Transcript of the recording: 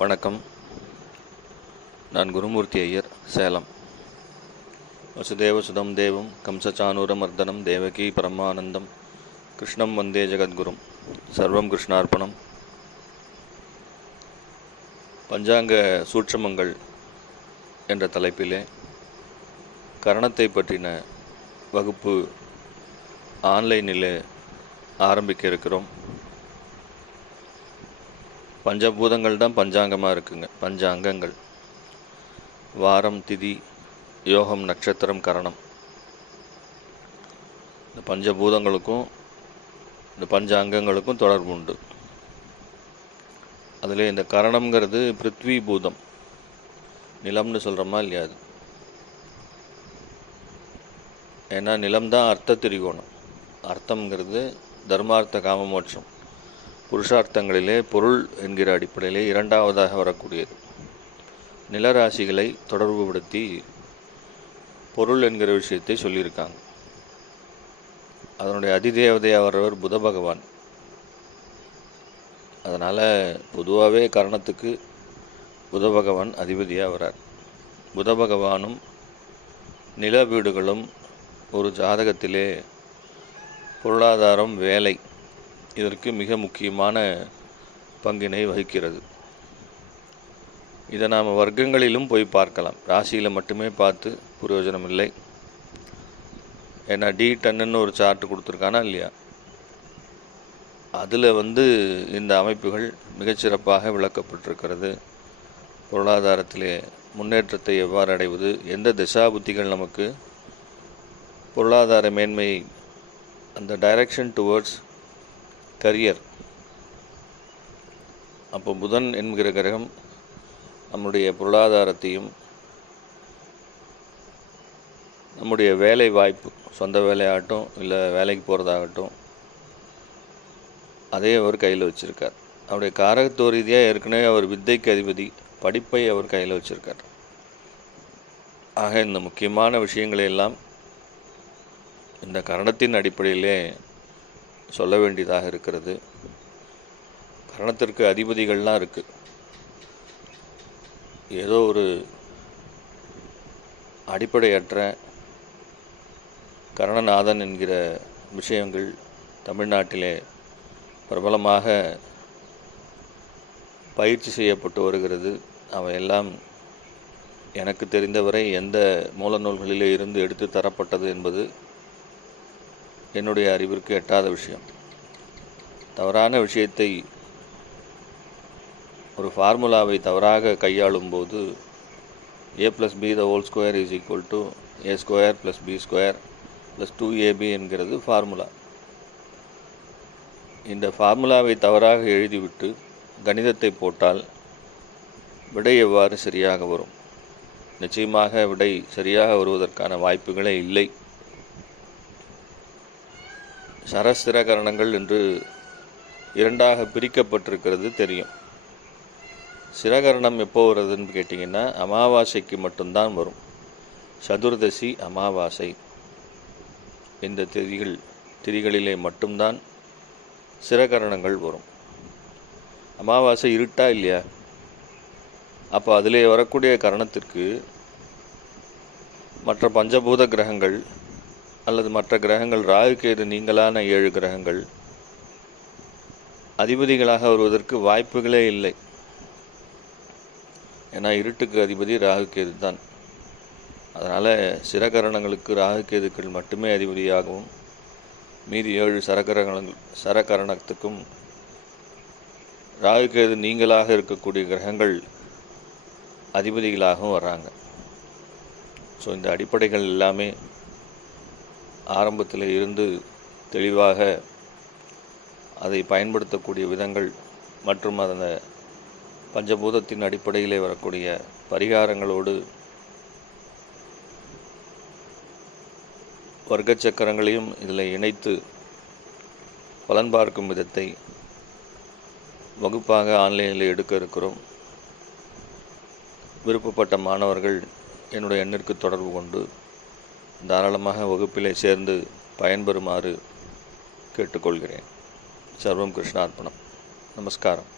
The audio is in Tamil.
வணக்கம். நான் குருமூர்த்தி ஐயர், சேலம். வசுதேவ சுதம் தேவம் கம்சச்சானூரமர்தனம் தேவகி பரமானந்தம் கிருஷ்ணம் வந்தே ஜெகத்குரும். சர்வம் கிருஷ்ணார்ப்பணம். பஞ்சாங்க சூட்சமங்கள் என்ற தலைப்பிலே கரணத்தை பற்றின வகுப்பு ஆன்லைனில் ஆரம்பிக்க இருக்கிறோம். பஞ்சபூதங்கள் தான் பஞ்சாங்கமாக இருக்குங்க. பஞ்சாங்கங்கள்: வாரம், திதி, யோகம், நட்சத்திரம், கரணம். இந்த பஞ்சபூதங்களுக்கும் இந்த பஞ்சாங்கங்களுக்கும் தொடர்பு உண்டு. அதில் இந்த கரணம்ங்கிறது பிருத்வி பூதம், நிலம்னு சொல்கிறோமா இல்லையா? அது ஏன்னா நிலம்தான் அர்த்த திரிகோணம். அர்த்தம்ங்கிறது தர்மார்த்த காமமோட்சம், புருஷார்த்தங்களிலே பொருள் என்கிற அடிப்படையிலே இரண்டாவதாக வரக்கூடியது. நிலராசிகளை தொடர்புபடுத்தி பொருள் என்கிற விஷயத்தை சொல்லியிருக்காங்க. அதனுடைய அதிதேவதையாக வர்றவர் புத பகவான். அதனால் பொதுவாகவே கரணத்துக்கு புத பகவான் அதிபதியாக வரார். புத பகவானும் நில வீடுகளும் ஒரு ஜாதகத்திலே பொருளாதாரம், வேலை இதற்கு மிக முக்கியமான பங்கினை வகிக்கிறது. இதை நாம் வர்க்கங்களிலும் போய் பார்க்கலாம். ராசியில் மட்டுமே பார்த்து பிரயோஜனம் இல்லை. ஏன்னா D10ன்னு ஒரு சார்ட் கொடுத்துருக்கானா இல்லையா? அதில் இந்த அமைப்புகள் மிகச்சிறப்பாக விளக்கப்பட்டிருக்கிறது. பொருளாதாரத்திலே முன்னேற்றத்தை எவ்வாறு அடைவது, எந்த திசாபுத்திகள் நமக்கு பொருளாதார மேன்மை, அந்த டைரக்ஷன் டுவர்ட்ஸ் கரியர். அப்போ புதன் என்கிற கிரகம் நம்முடைய பொருளாதாரத்தையும் நம்முடைய வேலை வாய்ப்பு, சொந்த வேலையாகட்டும் இல்லை வேலைக்கு போகிறதாகட்டும், அதே அவர் கையில் வச்சுருக்கார். அவருடைய காரகத்துவ ரீதியாக ஏற்கனவே அவர் வித்தைக்கு அதிபதி, படிப்பை அவர் கையில் வச்சுருக்கார். ஆக இந்த முக்கியமான விஷயங்களை எல்லாம் இந்த கரணத்தின் அடிப்படையிலே சொல்ல வேண்டியதாக இருக்கிறது. கரணத்திற்கு அதிபதிகள்லாம் இருக்குது. ஏதோ ஒரு அடிப்படையற்ற கரணநாதன் என்கிற விஷயங்கள் தமிழ்நாட்டிலே பிரபலமாக பயிற்சி செய்யப்பட்டு வருகிறது. அவையெல்லாம் எனக்கு தெரிந்தவரை எந்த மூல நூல்களிலே இருந்து எடுத்து தரப்பட்டது என்பது என்னுடைய அறிவிற்கு எட்டாத விஷயம். தவறான விஷயத்தை, ஒரு ஃபார்முலாவை தவறாக கையாளும் போது a+b² = a² + b² + 2ab என்கிறது ஃபார்முலா. இந்த ஃபார்முலாவை தவறாக எழுதிவிட்டு கணிதத்தை போட்டால் விடை எவ்வாறு சரியாக வரும்? நிச்சயமாக விடை சரியாக வருவதற்கான வாய்ப்புகளே இல்லை. சரஸ்திர கரணங்கள் என்று இரண்டாக பிரிக்கப்பட்டிருக்கிறது தெரியும். சிரகரணம் எப்போ வருதுன்னு கேட்டிங்கன்னா அமாவாசைக்கு மட்டும்தான் வரும். சதுர்தசி, அமாவாசை, இந்த திதிகளிலே மட்டும்தான் சிரகரணங்கள் வரும். அமாவாசை இருட்டா இல்லையா? அப்போ அதிலே வரக்கூடிய கரணத்திற்கு மற்ற பஞ்சபூத கிரகங்கள் அல்லது மற்ற கிரகங்கள், ராகுகேது நீங்களான 7 கிரகங்கள் அதிபதிகளாக வருவதற்கு வாய்ப்புகளே இல்லை. ஏன்னா இருட்டுக்கு அதிபதி ராகுகேது தான். அதனால் சிரகரணங்களுக்கு ராகுகேதுக்கள் மட்டுமே அதிபதியாகவும் மீதி 7 சரகரணத்துக்கும் ராகுகேது நீங்களாக இருக்கக்கூடிய கிரகங்கள் அதிபதிகளாகவும் வர்றாங்க. ஸோ இந்த அடிப்படைகள் எல்லாமே ஆரம்பத்தில் இருந்து தெளிவாக அதை பயன்படுத்தக்கூடிய விதங்கள் மற்றும் அந்த பஞ்சபூதத்தின் அடிப்படையிலே வரக்கூடிய பரிகாரங்களோடு வர்க்க சக்கரங்களையும் இதில் இணைத்து பலன் பார்க்கும் விதத்தை வகுப்பாக ஆன்லைனில் எடுக்க இருக்கிறோம். விருப்பப்பட்ட மாணவர்கள் என்னுடைய எண்ணிற்கு தொடர்பு கொண்டு தாராளமாக வகுப்பிலே சேர்ந்து பயன்பெறுமாறு கேட்டுக்கொள்கிறேன். சர்வம் கிருஷ்ணார்ப்பணம். நமஸ்காரம்.